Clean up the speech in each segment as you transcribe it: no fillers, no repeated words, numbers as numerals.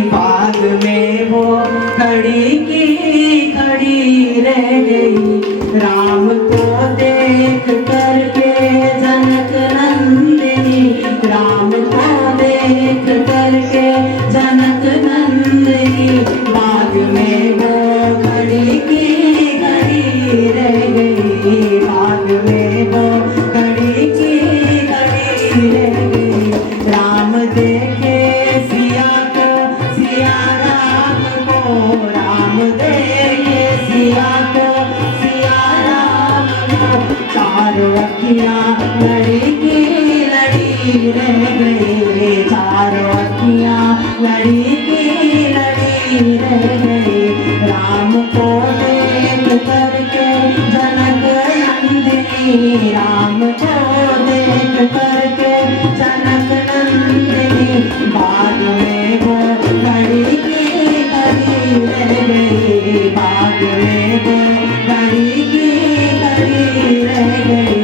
बाग में वो खड़ी की खड़ी रह गई। राम को देख करके जनक नंदिनी, राम को देख करके जनक नंदिनी, बाग में वो खड़ी की खड़ी रह गई। बाग में वो खड़ी की खड़ी रह गई। राम देखे सिया को, सिया राम को, राम देखे सिया को, सिया राम को, चारों अखियाँ लड़ी की लड़ी रह गई। चारों अखियाँ लड़ी की लड़ी रह गई। राम को देख करके जनक नंदिनी, राम को देख करके जनक नंदिनी, बाग में वो खड़ी की खड़ी रह गई। बाग में वो खड़ी की खड़ी रह गई।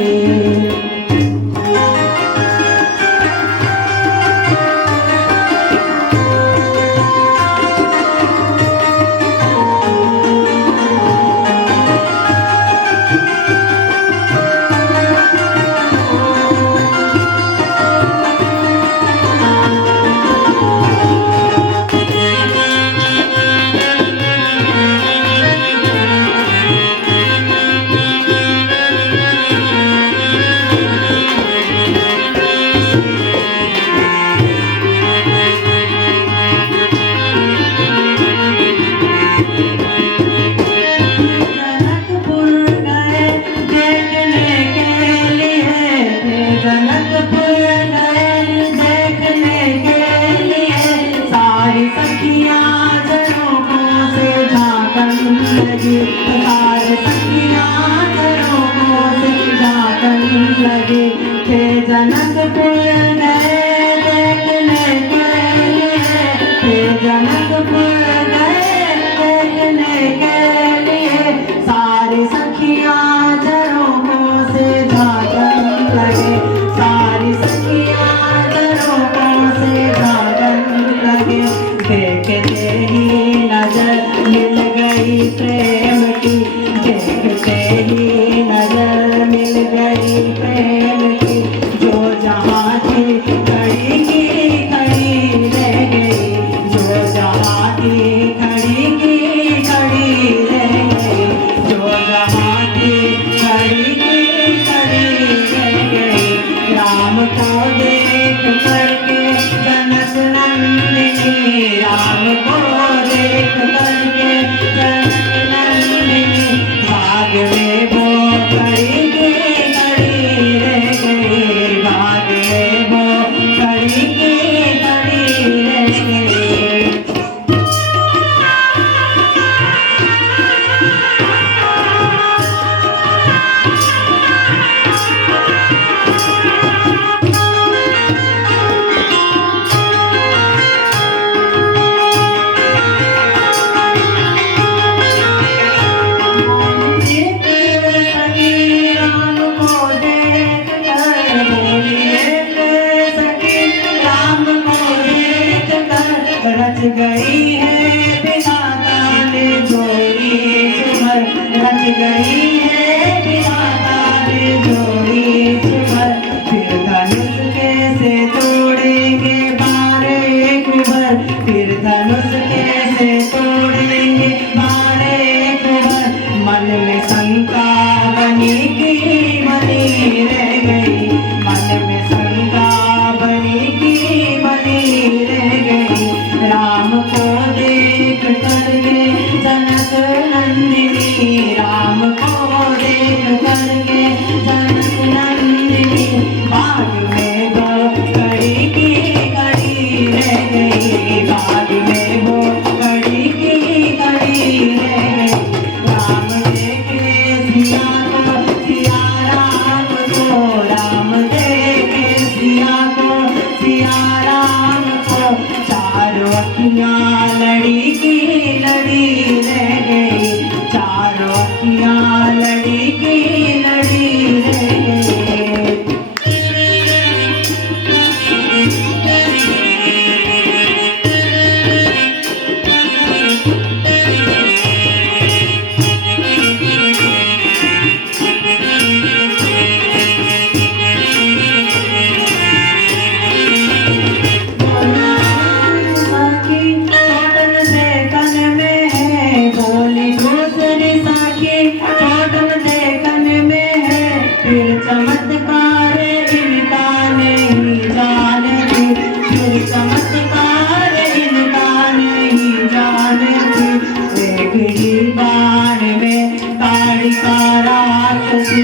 राक्षसी,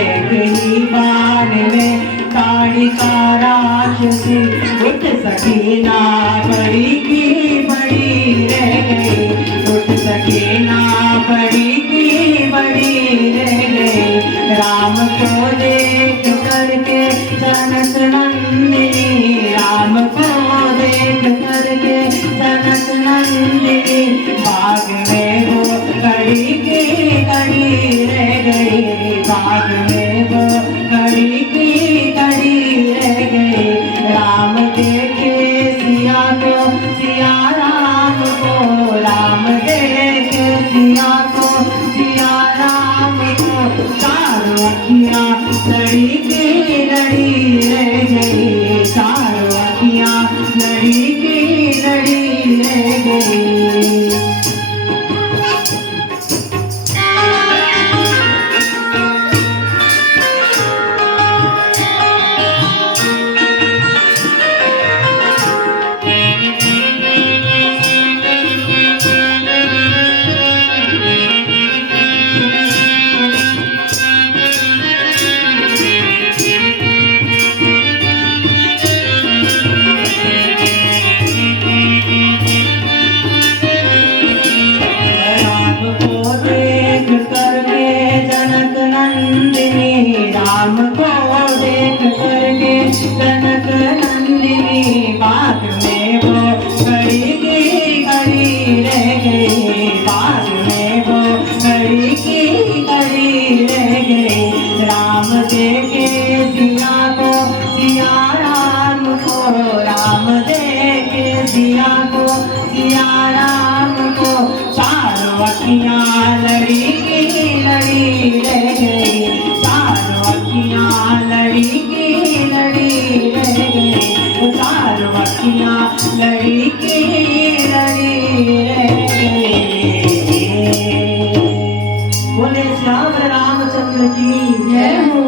एक ही बाण में कालिका राक्षसी। उठ सकीना बड़ी की बड़ी रह गई, उठ सकीना बड़ी की बड़ी रह गई। राम को देख करके जनक नंदिनी, राम को देख करके जनक नंदिनी। बाग में वो कड़ी की कड़ी रह गई, बाग में वो कड़ी की कड़ी रह गई। राम देखे सिया को, सिया राम को, राम देखे सिया को, सिया राम को। चारों अखियाँ लड़ी की लड़ी रह गई, चारों अखियाँ लड़ी की लड़ी रह गई। राम को देख करके जनक नंदिनी। बाग में वो कड़ी की कड़ी रह गई, बाग में वो कड़ी की कड़ी रह गई। राम देखे सिया को, सिया राम को, राम देखे सिया को, सिया राम को। चारों अखियाँ लड़ी की लड़ी रह गई, चारों अखियाँ लड़ी की लड़ी रह गई, चारों अखियाँ लड़ी की लड़ी रह गई। बोले श्याम रामचंद्र की जय हो।